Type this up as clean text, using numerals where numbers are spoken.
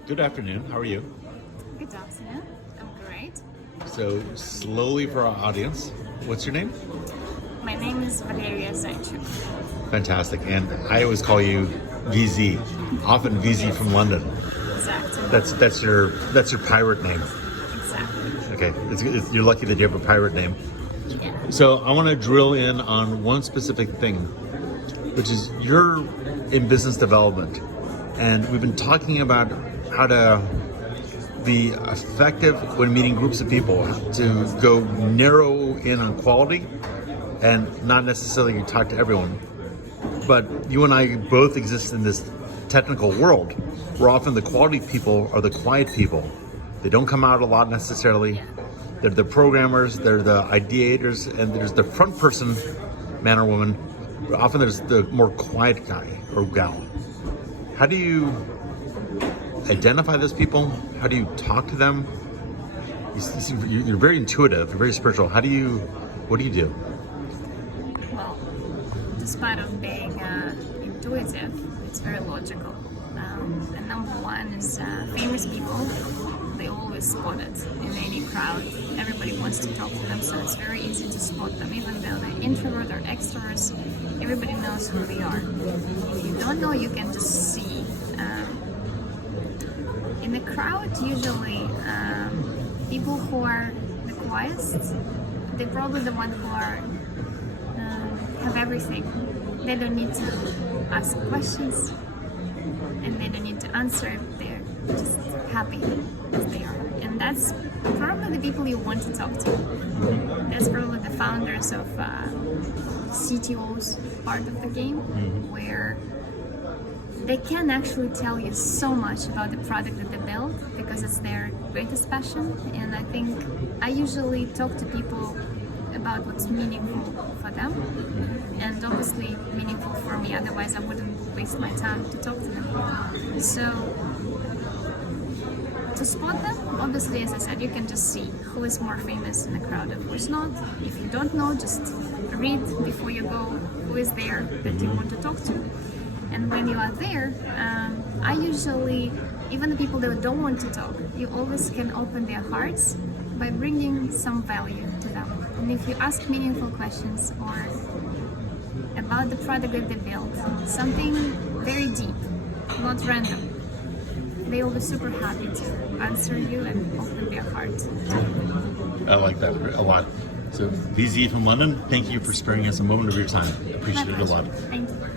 Good afternoon. How are you? Good afternoon. I'm great. So, slowly for our audience, what's your name? My name is Valeriya Zaychuk. Fantastic. And I always call you VZ, often VZ from London. Exactly. That's your pirate name. Exactly. Okay, you're lucky that you have a pirate name. Yeah. So I want to drill in on one specific thing, which is you're in business development, and we've been talking about how to be effective when meeting groups of people, to go narrow in on quality and not necessarily talk to everyone. But you and I both exist in this technical world where often the quality people are the quiet people. They don't come out a lot necessarily. They're the programmers, they're the ideators, and there's the front person, man or woman. But often there's the more quiet guy or gal. How do you identify those people? How do you talk to them? You're very intuitive, you're very spiritual. What do you do? Well, despite of being intuitive, it's very logical. And number one is famous people. They always spot it in any crowd. Everybody wants to talk to them, so it's very easy to spot them. Even though they're introvert or extroverts, everybody knows who they are. If you don't know, you can just see. In the crowd, usually people who are the quietest, they're probably the ones who are have everything. They don't need to ask questions, and they don't need to answer. They're just happy as they are, and that's probably the people you want to talk to. That's probably the founders of CTOs part of the game, where they can actually tell you so much about the product that they build because it's their greatest passion. And I think I usually talk to people about what's meaningful for them, and obviously meaningful for me, otherwise I wouldn't waste my time to talk to them. So to spot them, obviously, as I said, you can just see who is more famous in the crowd and who is not. If you don't know, just read before you go who is there that you want to talk to. And when you are there, I usually, even the people that don't want to talk, you always can open their hearts by bringing some value to them. And if you ask meaningful questions or about the product that they built, something very deep, not random, they will be super happy to answer you and open their heart. I like that a lot. So, VZ from London, thank you for sparing us a moment of your time. Appreciate it a lot. Thank you.